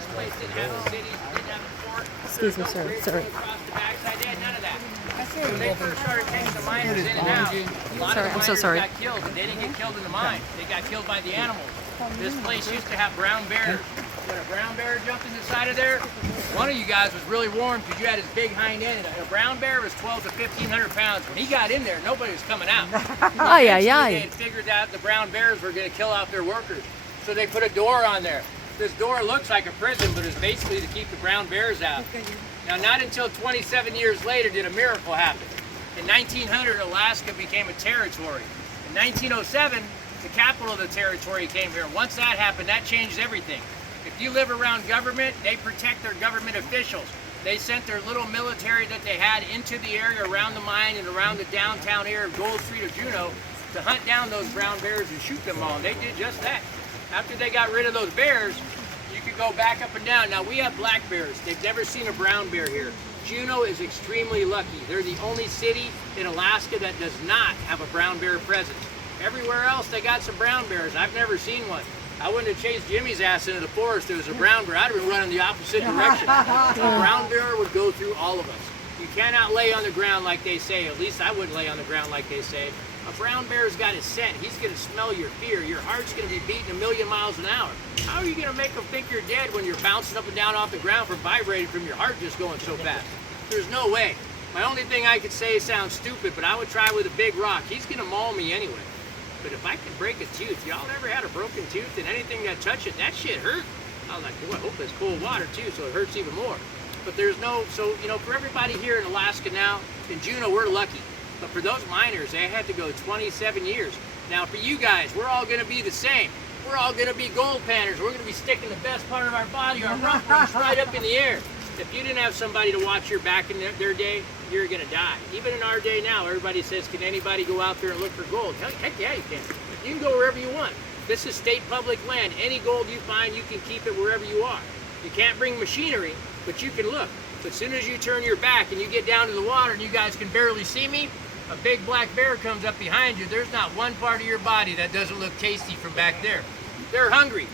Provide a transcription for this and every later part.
This place didn't have a city, didn't have a port. Excuse me, sir. Sorry. Across the backside, they had none of that. When they first started taking the miners in and out, a lot of the I'm so miners sorry. got killed, and they didn't get killed in the mine. They got killed by the animals. This place used to have brown bears. When a brown bear jumped in the side of there, one of you guys was really warm because you had his big hind end. And a brown bear was 12 to 1,500 pounds. When he got in there, nobody was coming out. Ay, ay, Eventually, ay. they had figured out the brown bears were going to kill off their workers. So they put a door on there. This door looks like a prison, but it's basically to keep the brown bears out. Now, not until 27 years later did a miracle happen. In 1900, Alaska became a territory. In 1907, the capital of the territory came here. Once that happened, that changed everything. If you live around government, they protect their government officials. They sent their little military that they had into the area around the mine and around the downtown area of Gold Street of Juneau to hunt down those brown bears and shoot them all. And they did just that. After they got rid of those bears, you could go back up and down. Now we have black bears. They've never seen a brown bear here. Juneau is extremely lucky. They're the only city in Alaska that does not have a brown bear presence. Everywhere else they got some brown bears. I've never seen one. I wouldn't have chased Jimmy's ass into the forest if it was a brown bear. I'd have been running the opposite direction. A brown bear would go through all of us. You cannot lay on the ground like they say. At least I wouldn't lay on the ground like they say. A brown bear's got his scent. He's going to smell your fear. Your heart's going to be beating 1,000,000 miles an hour. How are you going to make them think you're dead when you're bouncing up and down off the ground from vibrating from your heart just going so fast? There's no way. My only thing I could say sounds stupid, but I would try with a big rock. He's going to maul me anyway. But if I could break a tooth, y'all ever had a broken tooth and anything that touched it, that shit hurt? I was like, boy, I hope it's cold water too, so it hurts even more. But there's no, so, you know, for everybody here in Alaska now, in Juneau, we're lucky. But for those miners, they had to go 27 years. Now for you guys, we're all gonna be the same. We're all gonna be gold panners. We're gonna be sticking the best part of our body, our rump rumps, right up in the air. If you didn't have somebody to watch your back in their day, you're gonna die. Even in our day now, everybody says, can anybody go out there and look for gold? Heck yeah, you can. You can go wherever you want. This is state public land. Any gold you find, you can keep it wherever you are. You can't bring machinery, but you can look. But as soon as you turn your back and you get down to the water and you guys can barely see me, a big black bear comes up behind you. There's not one part of your body that doesn't look tasty from back there. They're hungry.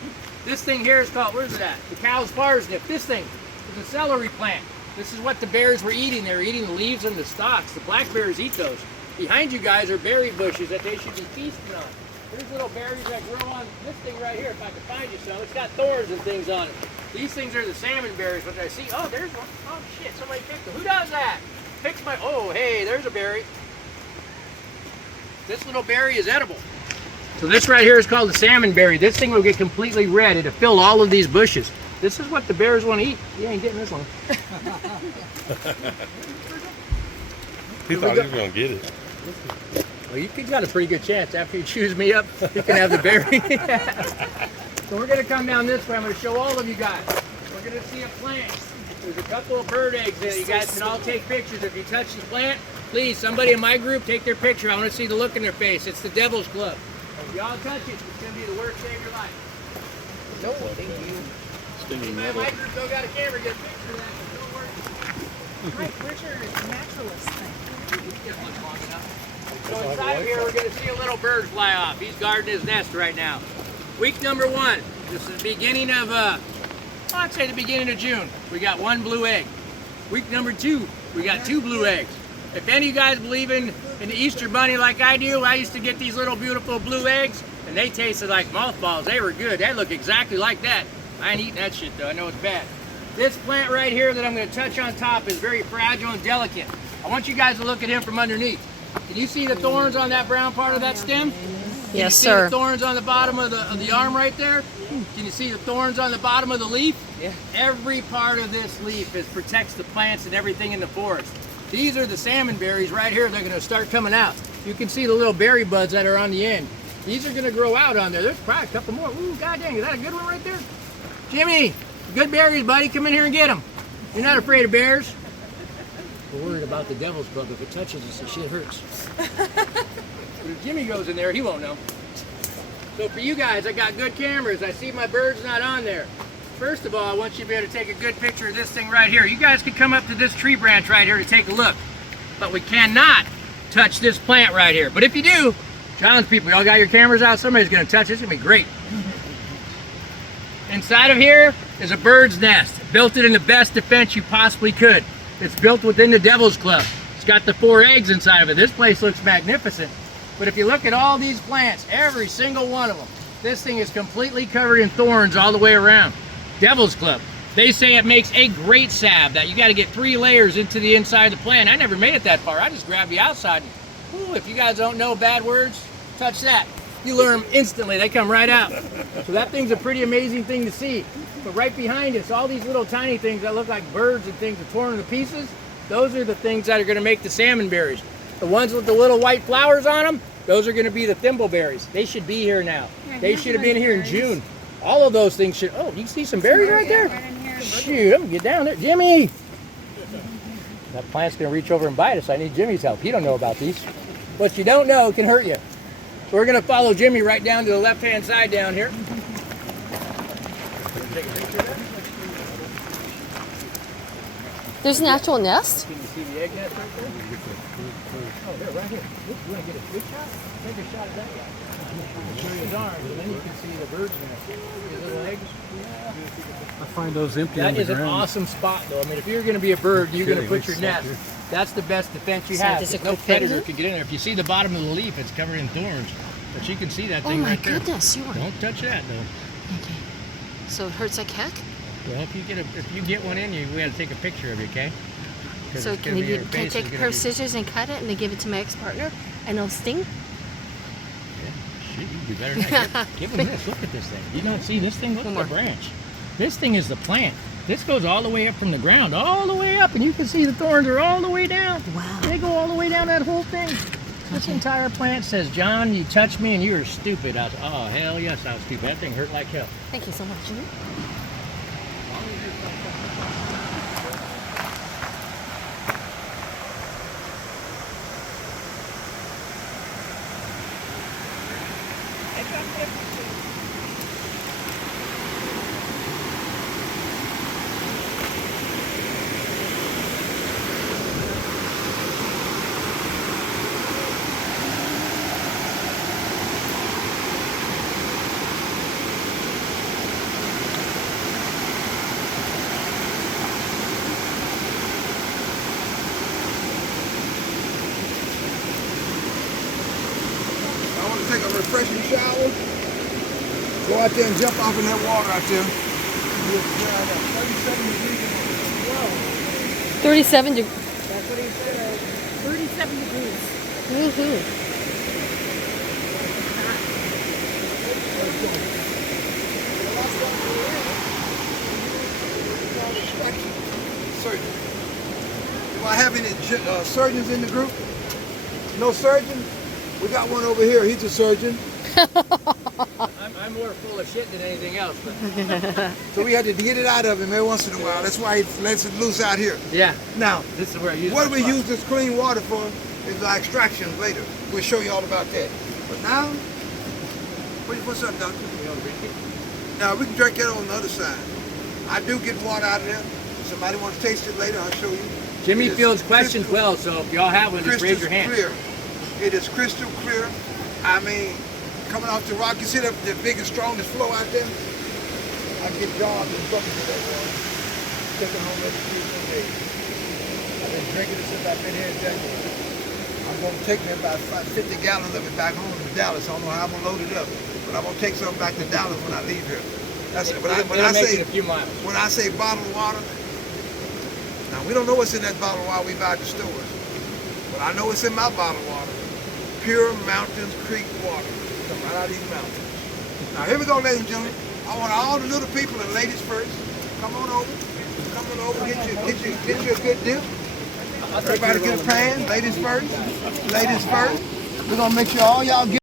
This thing here is called, where's it at? The cow's parsnip. This thing is a celery plant. This is what the bears were eating. They were eating the leaves and the stalks. The black bears eat those. Behind you guys are berry bushes that they should be feasting on. There's little berries that grow on this thing right here, if I can find you some. It's got thorns and things on it. These things are the salmon berries, which I see. Oh, there's one. Oh, shit, somebody picked them. Who does that? Picks my, oh, hey, there's a berry. This little berry is edible. So this right here is called the salmon berry. This thing will get completely red. It'll fill all of these bushes. This is what the bears want to eat. You ain't getting this one. He thought he was going to get it. Well, you got a pretty good chance. After you choose me up, you can have the berry. So we're going to come down this way. I'm going to show all of you guys. We're going to see a plant. There's a couple of bird eggs there. You guys can all take pictures. If you touch the plant, please, somebody in my group, take their picture. I want to see the look in their face. It's the Devil's Club. If y'all touch it, it's going to be the worst day of your life. No, thank you. Anybody in my group don't got a camera, get a picture of that. Don't worry. Mike, where's your naturalist thing? So inside of here, we're going to see a little bird fly off. He's guarding his nest right now. Week number 1. This is the beginning of, I'd say the beginning of June. We got 1 blue egg. Week number 2, we got 2 blue eggs. If any of you guys believe in the Easter Bunny like I do, I used to get these little beautiful blue eggs, and they tasted like mothballs. They were good. They look exactly like that. I ain't eating that shit though. I know it's bad. This plant right here that I'm going to touch on top is very fragile and delicate. I want you guys to look at him from underneath. Can you see the thorns on that brown part of that stem? Can Yes, you see sir. the thorns on the bottom of the arm right there? Can you see the thorns on the bottom of the leaf? Yeah. Every part of this leaf protects the plants and everything in the forest. These are the salmon berries right here. They're going to start coming out. You can see the little berry buds that are on the end. These are going to grow out on there. There's probably a couple more. Ooh, god dang, is that a good one right there? Jimmy, good berries, buddy. Come in here and get them. You're not afraid of bears? We're worried about the Devil's Club. If it touches us, the shit hurts. But if Jimmy goes in there, he won't know. So for you guys, I got good cameras. I see my bird's not on there. First of all, I want you to be able to take a good picture of this thing right here. You guys can come up to this tree branch right here to take a look. But we cannot touch this plant right here. But if you do, John's people, y'all got your cameras out? Somebody's going to touch it. It's going to be great. Inside of here, is a bird's nest. Built it in the best defense you possibly could. It's built within the Devil's Club. It's got the 4 eggs inside of it. This place looks magnificent. But if you look at all these plants, every single one of them, this thing is completely covered in thorns all the way around. Devil's Club. They say it makes a great salve that you got to get 3 layers into the inside of the plant. I never made it that far. I just grabbed the outside. And, ooh, if you guys don't know bad words, touch that. You learn them instantly. They come right out. So that thing's a pretty amazing thing to see. But right behind us, all these little tiny things that look like birds and things are torn into pieces, those are the things that are going to make the salmon berries. The ones with the little white flowers on them, those are going to be the thimble berries. They should be here now. Yeah, they should have been here in June. All of those things should. Oh, you can see some berries right there? Right in here. Shoot, I'm gonna get down there. Jimmy! That plant's gonna reach over and bite us. I need Jimmy's help. He don't know about these. What you don't know can hurt you. So we're gonna follow Jimmy right down to the left-hand side down here. There's an actual nest? Can you see the egg nest right there? Oh, they're right here. You wanna get a good shot? Take a shot at that guy. Show you his arms, and then you can see the bird's nest. His little eggs. I find those empty on That the is an ground. awesome spot, though. I mean, if you're going to be a bird, you're going to put your nest. That's the best defense you So have. does it No quick predator pigment? can get in there. If you see the bottom of the leaf, it's covered in thorns. But you can see that Oh thing my right there. goodness, you are. Don't touch that, though. Okay. So it hurts like heck? Well, if you get one in you, we got to take a picture of you, okay? 'Cause So it's can gonna I be your take face a is pair gonna of scissors and cut it and then give it to my ex-partner and it'll sting? Yeah, shit, you'd be better than that. Give him this. Look at this thing. You don't see this thing? Look at One the more. branch. This thing is the plant. This goes all the way up from the ground, all the way up, and you can see the thorns are all the way down. Wow. They go all the way down that whole thing. This entire plant says, John, you touched me and you were stupid. I was, oh, hell yes, I was stupid. That thing hurt like hell. Thank you so much. I want to take a refreshing shower. Go out there and jump off in that water out there. It's 37 degrees. 37 degrees. That's what he said. 37 degrees. Woohoo. Surgeon. Do I have any surgeons in the group? No surgeon? We got one over here. He's a surgeon. I'm more full of shit than anything else. But So we had to get it out of him every once in a while. That's why he lets it loose out here. yeah, Now, this is where I use what my we spot. use this clean water for is the extraction later. We'll show you all about that. But now, what's up, doctor? You wanna drink it? Now, we can drink it on the other side. I do get water out of there. If somebody wants to taste it later, I'll show you. Jimmy It is fields questions crystal- well, so if y'all have one, just raise your hand. Clear. It is crystal clear. I mean, coming off the rock, you see the biggest, strongest flow out there? I get jars and buckets of that water. Take it home every 3 days. I've been drinking it since I've been here in January. I'm going to take me about 50 gallons of it back home to Dallas. I don't know how I'm going to load it up, but I'm going to take some back to Dallas when I leave here. That's it. When I It'll make say it a few miles. when I say bottled water, now we don't know what's in that bottled water we buy at the stores, but I know what's in my bottled water. Pure Mountains Creek water. Come right out of these mountains. Now here we go, ladies and gentlemen. I want all the little people and ladies first. Come on over. Come on over. Get you a good dip. Everybody get a pan. Ladies first. Ladies first. We're gonna make sure all y'all get